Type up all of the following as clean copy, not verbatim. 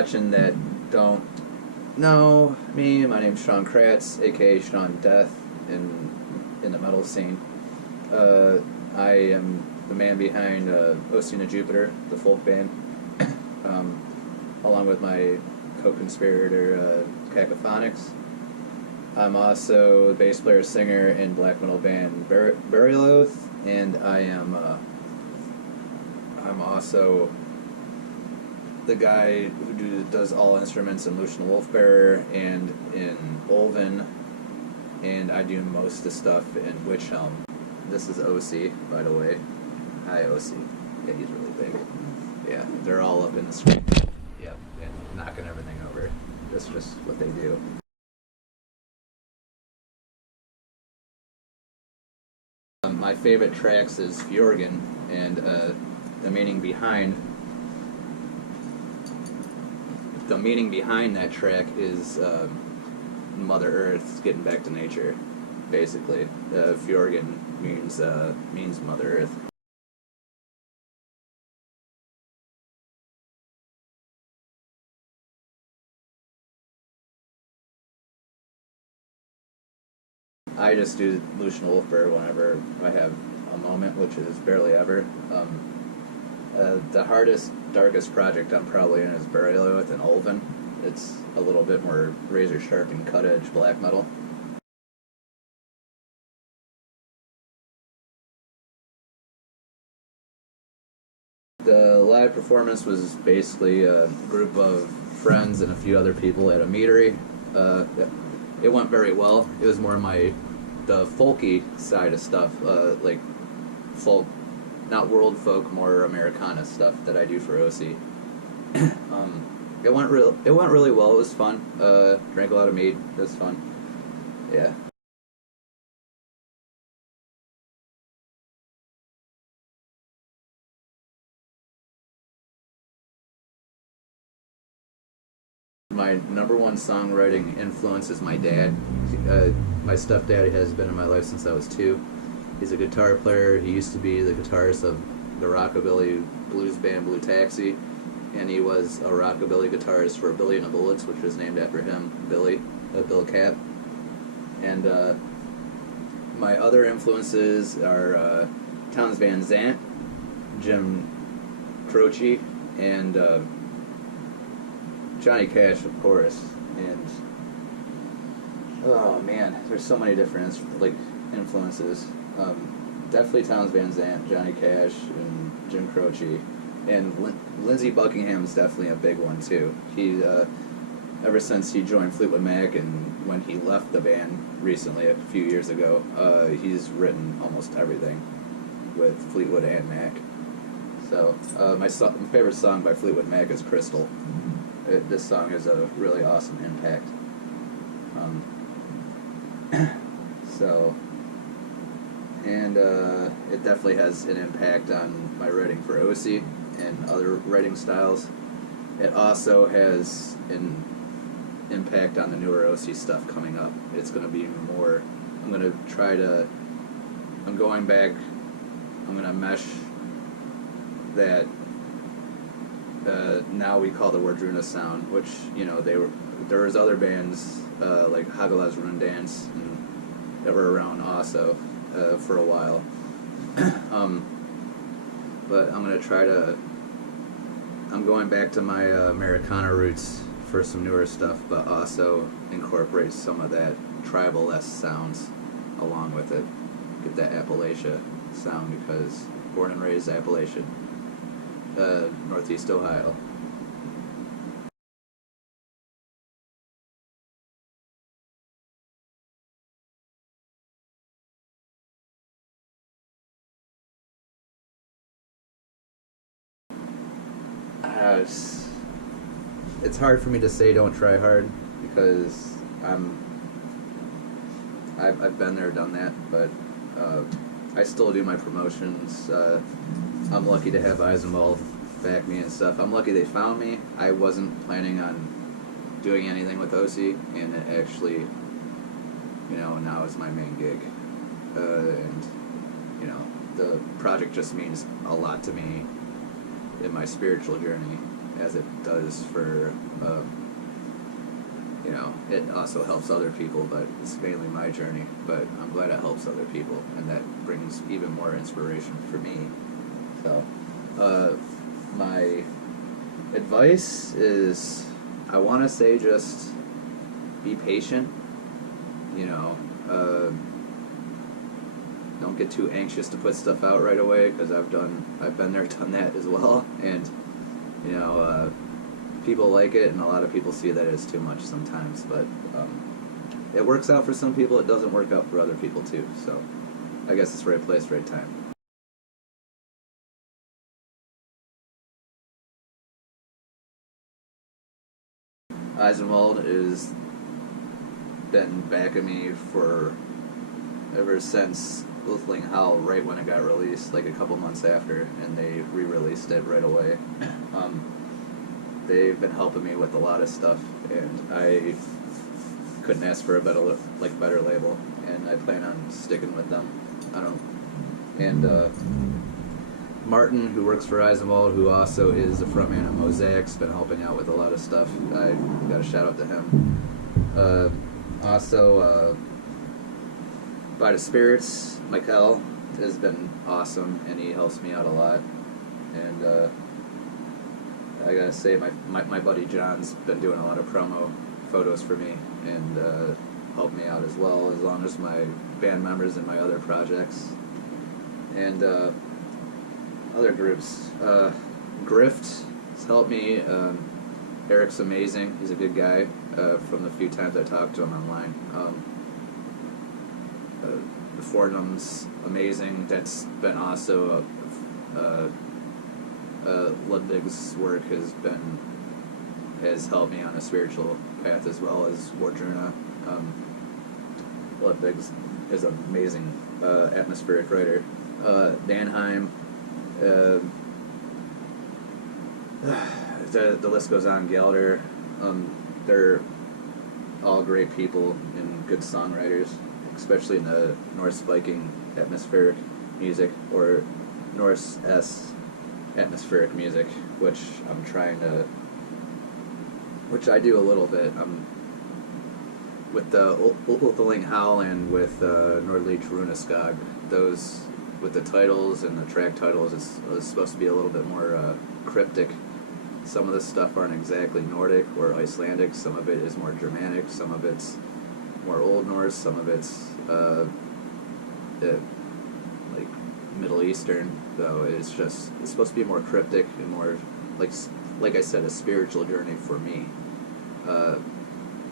watching that don't know me, my name's Sean Kratz, aka Sean Death, in the metal scene. I am the man behind Osina Jupiter, the folk band, along with my co-conspirator Cacophonics. I'm also the bass player singer in black metal band Burial Oath, and I'm also the guy who does all instruments in Lucian Wolfbearer and in Olven, and I do most of the stuff in Witch Helm. This is Osi, by the way. Hi, Osi. Yeah, he's really big. Yeah, they're all up in the screen. Yep, and knocking everything over. That's just what they do. My favorite tracks is Fjorgen, and the meaning behind that track is Mother Earth getting back to nature, basically. Fjorgen means Mother Earth. I just do Lucian Wolfbearer whenever I have a moment, which is barely ever. The hardest, darkest project I'm probably in is Burial Oath and Olven. It's a little bit more razor sharp and cut edge black metal. The live performance was basically a group of friends and a few other people at a meadery. It went very well. It was more the folky side of stuff, like folk, not world folk, more Americana stuff that I do for OC. It went really well. It was fun. Drank a lot of mead. It was fun. Yeah. My number one songwriting influence is my dad. My stepdad has been in my life since I was 2. He's a guitar player. He used to be the guitarist of the rockabilly blues band Blue Taxi, and he was a rockabilly guitarist for Billy and the Bullets, which was named after him, Bill Cap. And my other influences are Townes Van Zandt, Jim Croce, and Johnny Cash, of course. And oh man, there's so many different influences. Definitely Townes Van Zandt, Johnny Cash, and Jim Croce, and Lindsey Buckingham's definitely a big one too. He ever since he joined Fleetwood Mac and when he left the band recently a few years ago, he's written almost everything with Fleetwood and Mac. So my favorite song by Fleetwood Mac is Crystal. This song has a really awesome impact. And it definitely has an impact on my writing for OC and other writing styles. It also has an impact on the newer OC stuff coming up. It's going to be more, I'm going to mesh that now we call the Wardruna sound, which, there was other bands like Hagalaz Rune Dance that were around also for a while. But I'm going back to my Americana roots for some newer stuff, but also incorporate some of that tribal-esque sounds along with it. Get that Appalachia sound, because born and raised Appalachian, Northeast Ohio. It's hard for me to say don't try hard, because I've been there, done that, but I still do my promotions. I'm lucky to have Eisenwald back me and stuff. I'm lucky they found me. I wasn't planning on doing anything with OC, and it actually, now is my main gig. And, the project just means a lot to me in my spiritual journey, as it does for, you know, it also helps other people, but it's mainly my journey. But I'm glad it helps other people, and that brings even more inspiration for me. So, my advice is, I want to say just be patient, you know, don't get too anxious to put stuff out right away, because I've been there, done that as well, and, you know, people like it, and a lot of people see that as too much sometimes, but it works out for some people, it doesn't work out for other people too, so I guess it's right place, right time. Eisenwald has been backing me for ever since Loathling Howl, right when it got released, like a couple months after, and they re-released it right away. They've been helping me with a lot of stuff, and I couldn't ask for a better label, and I plan on sticking with them. Martin, who works for Eisenwald, who also is the frontman of Mosaic's, been helping out with a lot of stuff. I got a shout out to him. Also, By the Spirits, Michael has been awesome, and he helps me out a lot. And I gotta say, my buddy John's been doing a lot of promo photos for me, and helped me out as well, as long as my band members and my other projects. And other groups, Grift has helped me. Eric's amazing. He's a good guy. From the few times I talked to him online, the Fornum's amazing. That's been also Ludwig's work has helped me on a spiritual path, as well as Wardruna. Ludwig is an amazing atmospheric writer. Danheim. The list goes on. Gelder. They're all great people and good songwriters, especially in the Norse Viking atmospheric music, or Norse-esque atmospheric music, which I do a little bit. With the Ulthling Howl and with Nordlige Runaskog, those, with the titles and the track titles, it's supposed to be a little bit more cryptic. Some of the stuff aren't exactly Nordic or Icelandic. Some of it is more Germanic. Some of it's more Old Norse. Some of it's like Middle Eastern. So it's supposed to be more cryptic and more like I said, a spiritual journey for me. A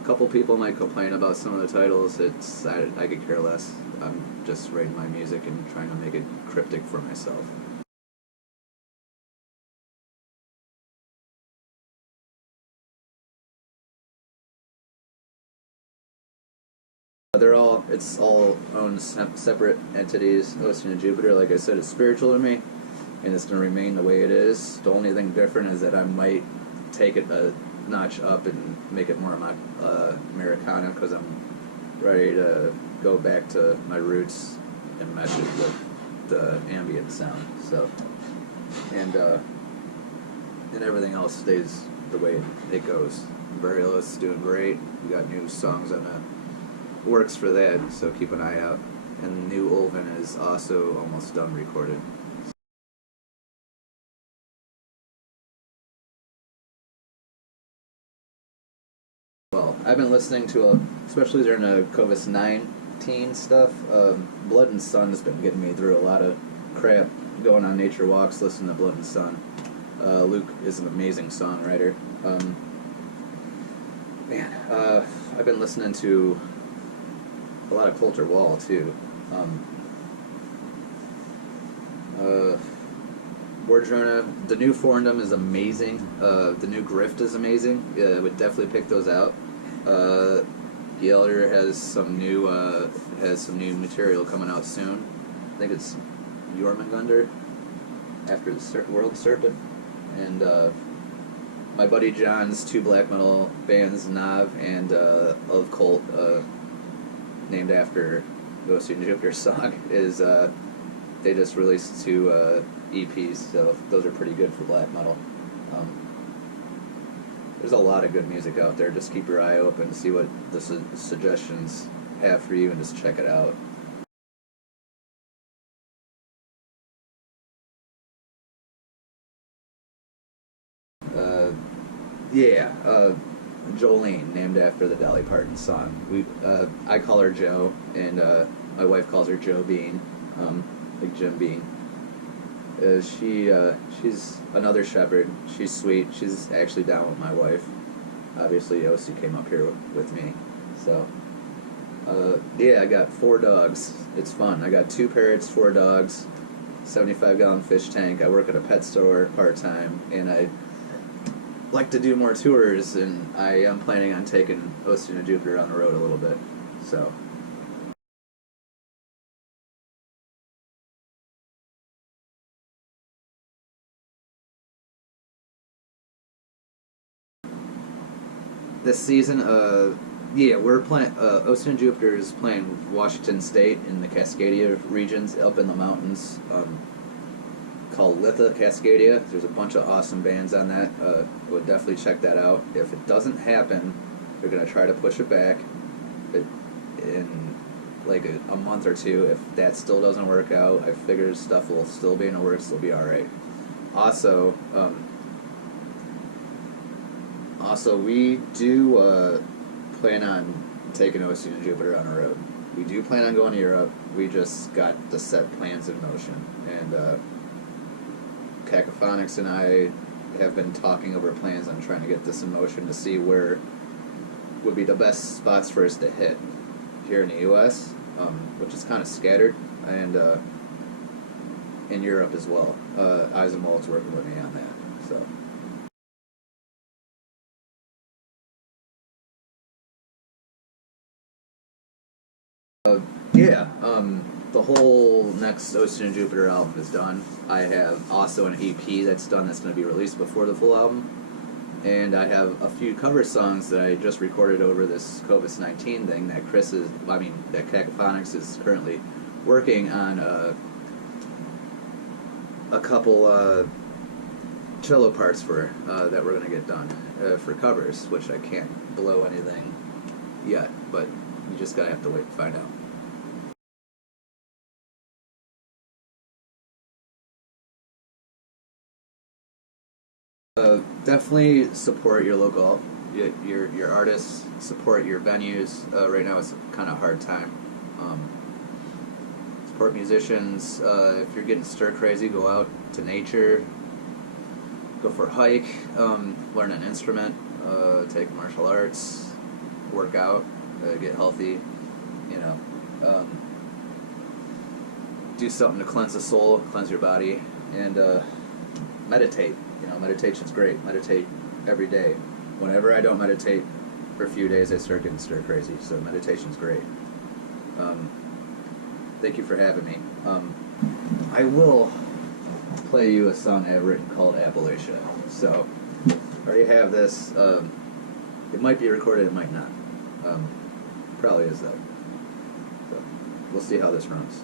couple people might complain about some of the titles. I could care less. I'm just writing my music and trying to make it cryptic for myself. It's all own separate entities. Ocean and Jupiter, like I said, is spiritual to me, and it's going to remain the way it is. The only thing different is that I might take it a notch up and make it more Americana, because I'm ready to go back to my roots and mesh it with the ambient sound. So, and everything else stays the way it goes. Burial's doing great. We got new songs on the works for that, so keep an eye out. And New Ulven is also almost done recorded. Well, I've been listening to, especially during the COVID-19 stuff, Blood and Sun has been getting me through a lot of crap, going on nature walks, listening to Blood and Sun. Luke is an amazing songwriter. I've been listening to a lot of Coulter Wall too. Wardruna, the new Forndom is amazing. The new Grift is amazing. I would definitely pick those out. Gelder has some new material coming out soon. I think it's Jormungandr, after the World Serpent. And my buddy John's two black metal bands, Nav and Of Cult, named after Ghost and Jupiter's song, is they just released two EPs, so those are pretty good for black metal. there's a lot of good music out there. Just keep your eye open, see what the suggestions have for you, and just check it out. Yeah, Jolene, named after the Dolly Parton song. I call her Joe, and my wife calls her Joe Bean, like Jim Bean. She's another shepherd. She's sweet. She's actually down with my wife. Obviously, Osi came up here with me. So, yeah, I got 4 dogs. It's fun. I got 2 parrots, 4 dogs, 75-gallon fish tank. I work at a pet store part-time, and I like to do more tours, and I am planning on taking Osi and Jupiter on the road a little bit. So. This season, yeah, we're playing. Osi and Jupiter is playing Washington State in the Cascadia regions, up in the mountains, called Litha Cascadia. There's a bunch of awesome bands on that. I would definitely check that out. If it doesn't happen, they're gonna try to push it back in like a month or 2. If that still doesn't work out, I figure stuff will still be in the works. It'll be all right. Also, we do plan on taking Osi and Jupiter on the road. We do plan on going to Europe. We just got the set plans in motion. And Cacophonics and I have been talking over plans on trying to get this in motion to see where would be the best spots for us to hit here in the U.S., which is kind of scattered, and in Europe as well. Eisenwald's working with me on that. So. Yeah, the whole next Osi and Jupiter album is done. I have also an EP that's done that's going to be released before the full album. And I have a few cover songs that I just recorded over this COVID-19 thing that that Cacophonics is currently working on a couple cello parts for that we're going to get done for covers, which I can't blow anything yet, but you just gotta have to wait and find out. Definitely support your local, your artists. Support your venues. Right now it's kind of hard time. Support musicians. If you're getting stir crazy, go out to nature. Go for a hike. Learn an instrument. Take martial arts. Work out. Get healthy. You know. Do something to cleanse the soul, cleanse your body, and meditate. Meditation's great. Meditate every day. Whenever I don't meditate for a few days, I start getting stir crazy. So meditation's great. Thank you for having me. I will play you a song I've written called Appalachia. So I already have this. It might be recorded, it might not. Probably is though. So we'll see how this runs.